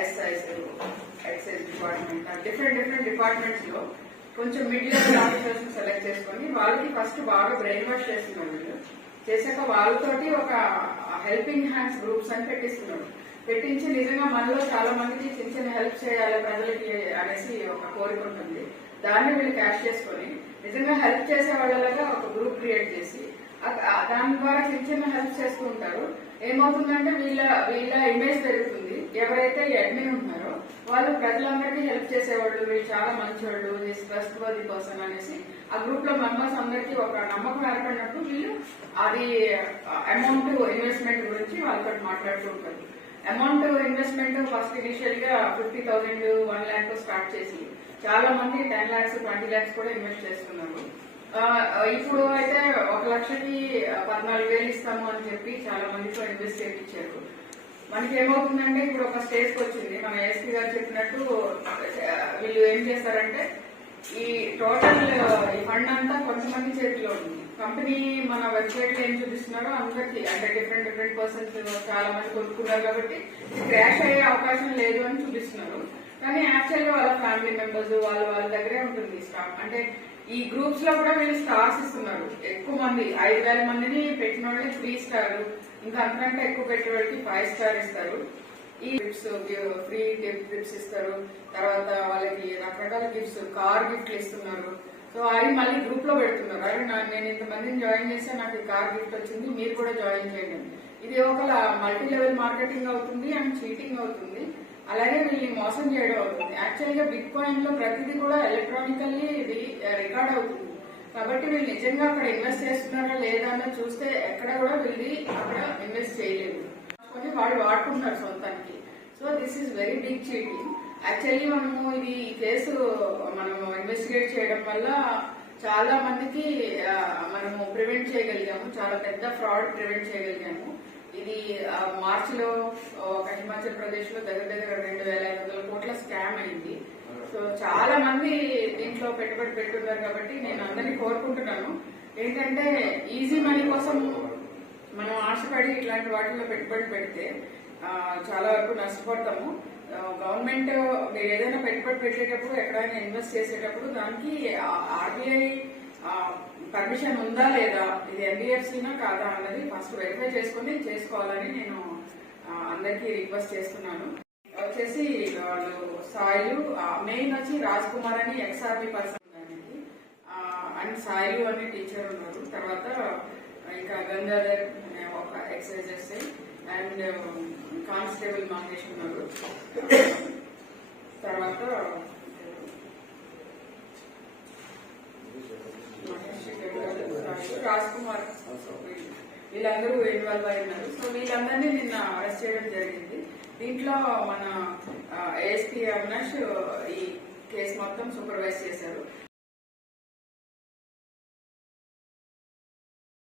SIs excise department different different డిపార్ట్మెంట్స్లో కొంచెం middle level officers select చేసుకొని వాళ్ళకి ఫస్ట్ బాగా బ్రెయిన్ వాష్ చేస్తున్నారు వీళ్ళు. చేశాక వాళ్ళతోటి ఒక హెల్పింగ్ హ్యాండ్స్ గ్రూప్స్ అని పెట్టిస్తున్నారు. పెట్టించి నిజంగా మనలో చాలా మందికి చిన్న చిన్న హెల్ప్ చేయాలి ప్రజలకి అనేసి ఒక కోరిక ఉంటుంది. దాన్ని వీళ్ళు క్యాష్ చేసుకొని నిజంగా హెల్ప్ చేసే వాళ్ళలాగా ఒక గ్రూప్ క్రియేట్ చేసి దాని ద్వారా చిన్న చిన్న హెల్ప్ చేస్తూ ఉంటారు ఏమవుతుందంటే వీళ్ళ వీళ్ళ ఇమేజ్ పెరుగుతుంది. ఎవరైతే అడ్మిన్ ఉన్నారో వాళ్ళు ప్రజలందరికీ హెల్ప్ చేసేవాళ్ళు వీళ్ళు చాలా మంచివాళ్ళు ట్రస్ట్ వర్ది పర్సన్ అనేసి ఆ గ్రూప్లో మెంబర్స్ అందరికీ ఒక నమ్మకం ఏర్పడినట్టు వీళ్ళు అది అమౌంట్ ఇన్వెస్ట్మెంట్ గురించి వాళ్ళతో మాట్లాడుతూ ఉంటారు. అమౌంట్ ఇన్వెస్ట్మెంట్ ఫస్ట్ ఇనిషియల్గా fifty thousand one lakh start చేసి చాలా మంది టెన్ ల్యాక్స్ ట్వంటీ ల్యాక్స్ కూడా ఇన్వెస్ట్ చేస్తున్నారు. ఇప్పుడు అయితే లక్షకి పద్నాలుగు వేలు ఇస్తాము అని చెప్పి చాలా మందితో ఇన్వెస్ట్ చేయించారు. మనకి ఏమవుతుందంటే ఇప్పుడు ఒక స్టేజ్కి వచ్చింది. మన ఎస్పీ గారు చెప్పినట్టు వీళ్ళు ఏం చేస్తారంటే ఈ టోటల్ ఈ ఫండ్ అంతా కొంతమంది చేతిలో ఉంది. కంపెనీ మన వెబ్సైట్లో ఏం చూపిస్తున్నారో అందరికి అంటే డిఫరెంట్ డిఫరెంట్ పర్సన్స్ చాలా మంది కొనుక్కున్నారు కాబట్టి క్రాష్ అయ్యే అవకాశం లేదు అని చూపిస్తున్నారు. కానీ యాక్చువల్గా వాళ్ళ ఫ్యామిలీ మెంబర్స్ వాళ్ళ వాళ్ళ దగ్గరే ఉంటుంది స్టాక్ అంటే ఈ గ్రూప్స్లో కూడా వీళ్ళు స్టార్స్ ఇస్తున్నారు. ఎక్కువ మంది ఐదు వేల మందిని పెట్టిన వాళ్ళకి త్రీ స్టార్ ఇంకా అంతకంటే ఎక్కువ పెట్టే వాళ్ళకి ఫైవ్ స్టార్ ఇస్తారు. ఈ గిఫ్ట్స్ ఫ్రీ గిఫ్ట్స్ ఇస్తారు. తర్వాత వాళ్ళకి రకరకాల గిఫ్ట్స్ కార్ గిఫ్ట్లు ఇస్తున్నారు. సో అవి మళ్ళీ గ్రూప్లో పెడుతున్నారు. అరే నేను ఇంతమందిని జాయిన్ చేస్తే నాకు ఈ కార్ గిఫ్ట్ వచ్చింది మీరు కూడా జాయిన్ చేయండి. ఇది ఒక మల్టీ లెవెల్ మార్కెటింగ్ అవుతుంది అండ్ చీటింగ్ అవుతుంది. అలాగే వీళ్ళని మోసం చేయడం అవుతుంది. యాక్చువల్గా బిట్లో ప్రతిదీ కూడా ఎలక్ట్రానికల్లీ రికార్డ్ అవుతుంది. కాబట్టి వీళ్ళు నిజంగా అక్కడ ఇన్వెస్ట్ చేస్తున్నారా లేదా అని చూస్తే ఎక్కడ కూడా వీళ్ళు అక్కడ ఇన్వెస్ట్ చేయలేదు. కొన్ని వాళ్ళు వాడుకుంటున్నారు సొంతానికి. So this is very big cheating actually మనము ఇది ఈ కేసు మనము ఇన్వెస్టిగేట్ చేయడం వల్ల చాలా మందికి మనము ప్రివెంట్ చేయగలిగాము. చాలా పెద్ద ఫ్రాడ్ ప్రివెంట్ చేయగలిగాము. ఇది మార్చిలో ఒక హిమాచల్ ప్రదేశ్లో దగ్గర దగ్గర రెండు వేల ఐదు వందల కోట్ల స్కామ్ అయింది. సో చాలా మంది దీంట్లో పెట్టుబడి పెట్టున్నారు కాబట్టి నేను అందరినీ కోరుకుంటున్నాను. ఏంటంటే ఈజీ మనీ కోసం మనం ఆశపడి ఇట్లాంటి వాటిలో పెట్టుబడి పెడితే చాలా వరకు నష్టపోతాము. గవర్నమెంట్ మీరు ఏదైనా పెట్టుబడి పెట్టేటప్పుడు ఎక్కడైనా ఇన్వెస్ట్ చేసేటప్పుడు దానికి ఆర్బీఐ పర్మిషన్ ఉందా లేదా? ఇది ఎన్బిఎఫ్సీనా కాదా అన్నది ఫస్ట్ వెరిఫై చేసుకుని చేసుకోవాలని నేను అందరికీ రిక్వెస్ట్ చేస్తున్నాను. వచ్చేసి వాళ్ళు సాయిలు మెయిన్ వచ్చి రాజ్ కుమార్ అని ఎక్స్ఆర్బి పర్సన్ అండ్ సాయిలు అనే టీచర్ ఉన్నారు. తర్వాత ఇంకా గంగాధర్ అనే ఒక excises and um, constable Mahesh ఉన్నారు. తర్వాత మహేష్ గంగాధర్, సాయి, రాజ్ కుమార్ వీళ్ళందరూ ఇన్వాల్వ్ అయి ఉన్నారు. సో వీళ్ళందరినీ నిన్న అరెస్ట్ చేయడం జరిగింది. దీంట్లో మన ఎస్పీ అవినాష్ ఈ కేసు మొత్తం సూపర్వైజ్ చేశారు.